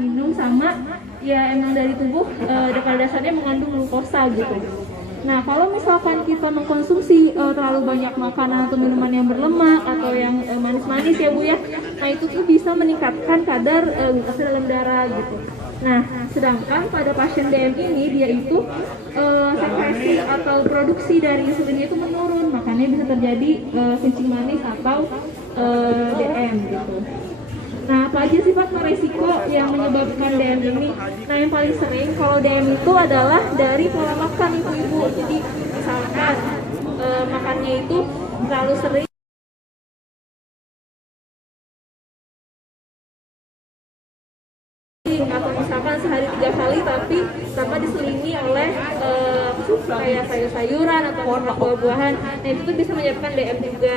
minum sama ya emang dari tubuh pada dasarnya mengandung glukosa gitu. Nah, kalau misalkan kita mengkonsumsi terlalu banyak makanan atau minuman yang berlemak atau yang manis-manis ya Bu ya, nah itu tuh bisa meningkatkan kadar glukosa dalam darah gitu. Nah, sedangkan pada pasien DM ini dia itu sekresi atau produksi dari insulinnya itu menurun, makanya bisa terjadi kencing manis atau DM gitu. Nah, apa aja sih faktor resiko yang menyebabkan DM ini? Nah, yang paling sering kalau DM itu adalah dari pola makan ibu-ibu. Jadi, misalkan makannya itu terlalu sering atau misalkan sehari 3 kali tapi tanpa diselingi oleh kayak sayur-sayuran atau buah-buahan. Nah, itu tuh bisa menyebabkan DM juga.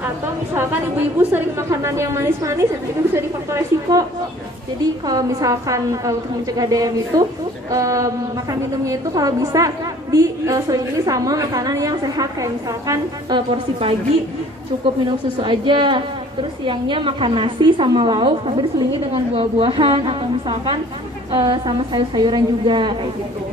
Atau misalkan ibu-ibu sering makanan yang manis-manis, itu bisa di faktor resiko. Jadi kalau misalkan untuk mencegah DM itu makan minumnya itu kalau bisa diselingi sama makanan yang sehat, kayak misalkan porsi pagi cukup minum susu aja, terus siangnya makan nasi sama lauk tapi diselingi dengan buah-buahan atau misalkan sama sayur-sayuran juga kayak gitu.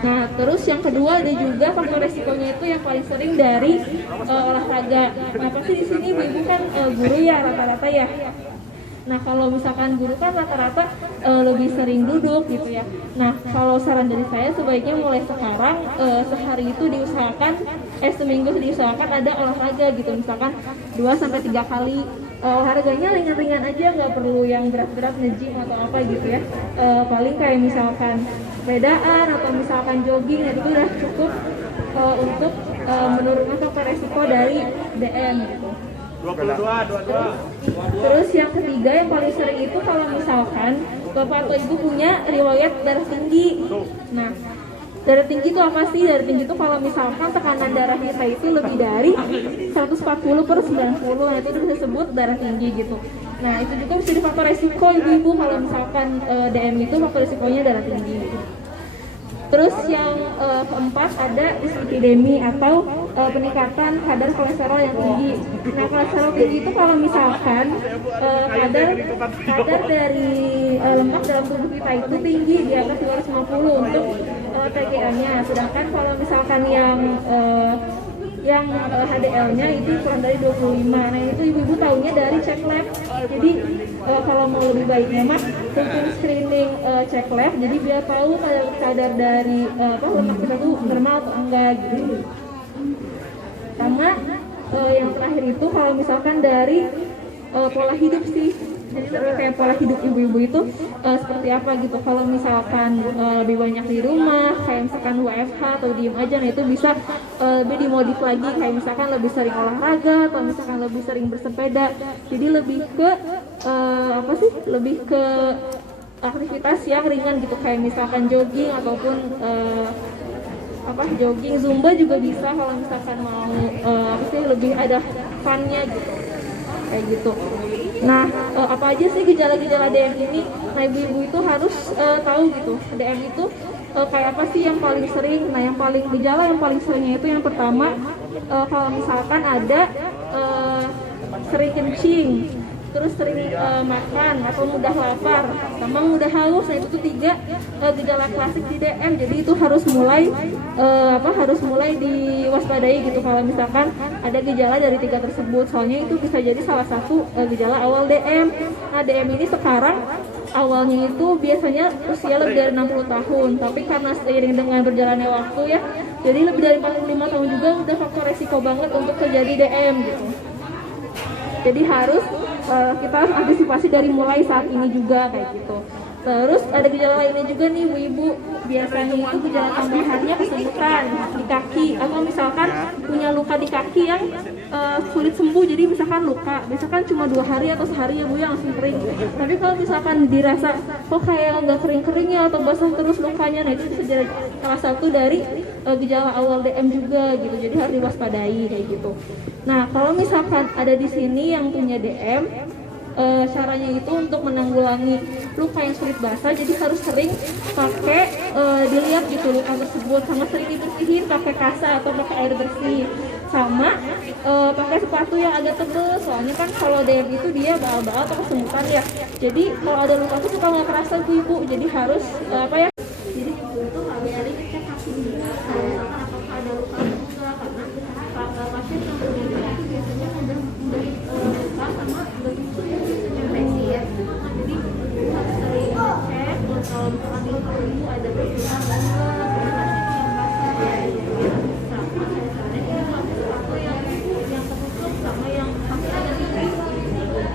Nah, terus yang kedua ada juga faktor resikonya itu yang paling sering dari olahraga. Nah, pasti di sini ibu kan guru ya rata-rata ya. Nah, kalau misalkan guru kan rata-rata lebih sering duduk gitu ya. Nah, kalau saran dari saya sebaiknya mulai sekarang sehari itu seminggu diusahakan ada olahraga gitu. Misalkan 2-3 kali. Olahraganya ringan-ringan aja, nggak perlu yang berat-berat nge-gym atau apa gitu ya. Paling kayak misalkan sepedaan atau misalkan jogging, itu udah cukup untuk menurunkan faktor resiko dari DM gitu. 22. Terus yang ketiga yang paling sering itu kalau misalkan bapak atau ibu punya riwayat darah tinggi. Nah, darah tinggi itu apa sih? Darah tinggi itu kalau misalkan tekanan darah kita itu lebih dari 140/90, nah itu disebut darah tinggi gitu. Nah, itu juga bisa jadi faktor resiko ibu-ibu kalau misalkan DM itu faktor resikonya darah tinggi. Terus yang keempat ada dislipidemi atau peningkatan kadar kolesterol yang tinggi. Nah, kolesterol tinggi itu kalau misalkan kadar dari lemak dalam tubuh kita itu tinggi di atas 250 untuk TGA-nya. Sedangkan kalau misalkan yang HDL-nya itu kurang dari 25. Nah, itu ibu-ibu tahunya dari cek lab. Jadi kalau mau lebih baiknya mah rutin screening cek lab, jadi biar tahu kadar dari lemak kita tuh normal atau enggak gitu. Sama yang terakhir itu kalau misalkan dari pola hidup sih. Jadi lebih kayak pola hidup ibu-ibu itu seperti apa gitu. Kalau misalkan lebih banyak di rumah, kayak misalkan WFH atau diem aja, nah itu bisa lebih dimodif lagi, kayak misalkan lebih sering olahraga atau misalkan lebih sering bersepeda. Jadi lebih ke lebih ke aktivitas yang ringan gitu, kayak misalkan jogging ataupun jogging, zumba juga bisa kalau misalkan mau lebih ada fun-nya gitu. Kayak gitu. Nah, apa aja sih gejala-gejala DM ini? Nah, ibu-ibu itu harus tahu gitu. DM itu kayak apa sih yang paling sering? Nah, yang paling seringnya itu yang pertama kalau misalkan ada sering kencing, terus sering makan atau mudah lapar, sama mudah haus. Nah, itu tuh 3 gejala klasik di DM. Jadi itu harus mulai diwaspadai gitu kalau misalkan ada gejala dari 3 tersebut. Soalnya itu bisa jadi salah satu gejala awal DM. Nah, DM ini sekarang awalnya itu biasanya usia lebih dari 60 tahun, tapi karena seiring dengan berjalannya waktu ya, jadi lebih dari 45 tahun juga udah faktor resiko banget untuk terjadi DM gitu. Jadi kita harus antisipasi dari mulai saat ini juga kayak gitu. Terus ada gejala lainnya juga nih ibu-ibu, biasanya itu gejala tambahannya kesemutan di kaki atau misalkan punya luka di kaki yang sulit sembuh. Jadi misalkan cuma 2 hari atau sehari ya Bu ya langsung kering. Tapi kalau misalkan dirasa kok kayak nggak kering-kering ya atau basah terus lukanya, nah itu bisa jadi salah satu dari gejala awal DM juga gitu. Jadi harus diwaspadai kayak gitu. Nah, kalau misalkan ada di sini yang punya DM, caranya itu untuk menanggulangi luka yang sulit basah, jadi harus sering dilihat gitu luka tersebut, sama sering dibersihin pakai kasa atau pakai air bersih. sama pakai sepatu yang agak tebel, soalnya kan kalau DM itu dia baal-baal atau kesemutan ya, jadi kalau ada luka tuh suka nggak kerasa ibu, jadi harus apa ya, jadi ibu itu harus sering cek kaki juga kalau misalkan apakah ada luka atau enggak, karena pasien yang punya DM itu biasanya udah luka sama udah tusuk ya biasanya infeksi ya, jadi ibu harus sering cek kalau misalkan di luka ibu ada perlukan atau enggak, ya sama kayak sebenarnya ini pakai sepatu yang ketutup sama yang kaki agak tipis,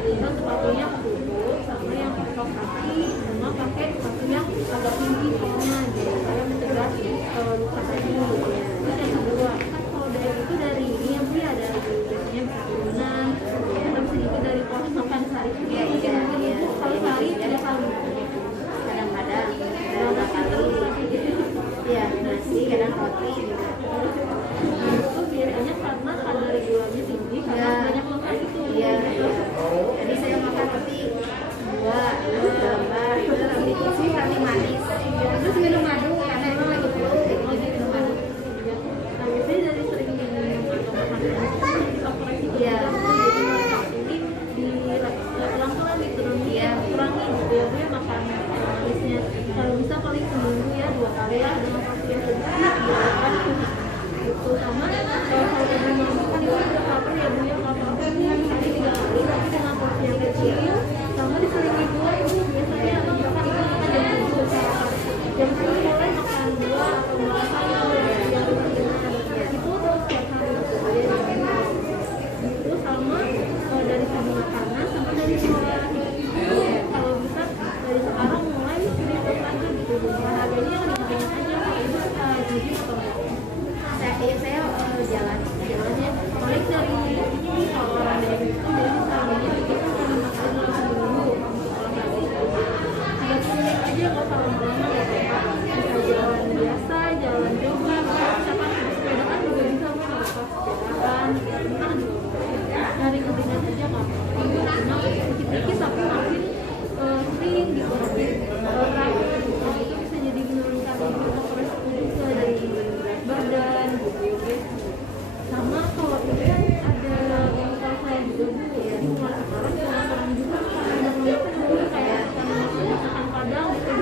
kita sepatunya ketutup sama yang ketutup kaki, sama pakai sepatu yang agak tinggi soalnya jadi supaya mencegah luka tadi. Terus yang kedua kan kalau dari itu dari ini yang dia dari biasanya bisa turunan, terus sedikit dari pola makan sehari-hari. Kalau sehari 3 kali kadang-kadang beberapa kali ya nasi kadang roti juga. Itu biasanya karena kadar gulanya tinggi karena banyak makan itu. Iya. Jadi saya makan roti 2 lembar, sedikit sih tapi manis. Terus minum madu karena emang lagi flu, jadi minum madu. Nah biasanya dari sering minum atau makan bisa koreksi ya. Jadi pelan-pelan diturunin, kurangi gitu ya, dia makan manisnya. Kalau bisa paling seminggu ya 2 kali ya dengan porsi yang sedikit dilakukan itu sama kalau memang kan itu udah cover ya bu ya, kalau hari 3 kali tapi dengan porsi yang kecil sama diselingi dua ibu biasanya atau misalkan ibu makan jam 10 mulai makan 2 atau makan itu yang itu terus tiap hari itu sama dari segi makanan sama dari pola kalau bisa dari sekarang mulai sedikit lagi gitu bu, olahraganya yang ringan aja kalau ibu suka jadi atau saya jalannya paling dari ini kalau orang dari itu jadi misalnya kita kan makan dalam seminggu olahraga itu 30 menit aja nggak usah lama-lama ya bisa jalan biasa, jalan jogging, misalkan sepeda kan juga bisa kalau sepedaan kan dari ketinggian aja nggak apa-apa, dikit-dikit tapi makin sering gitu.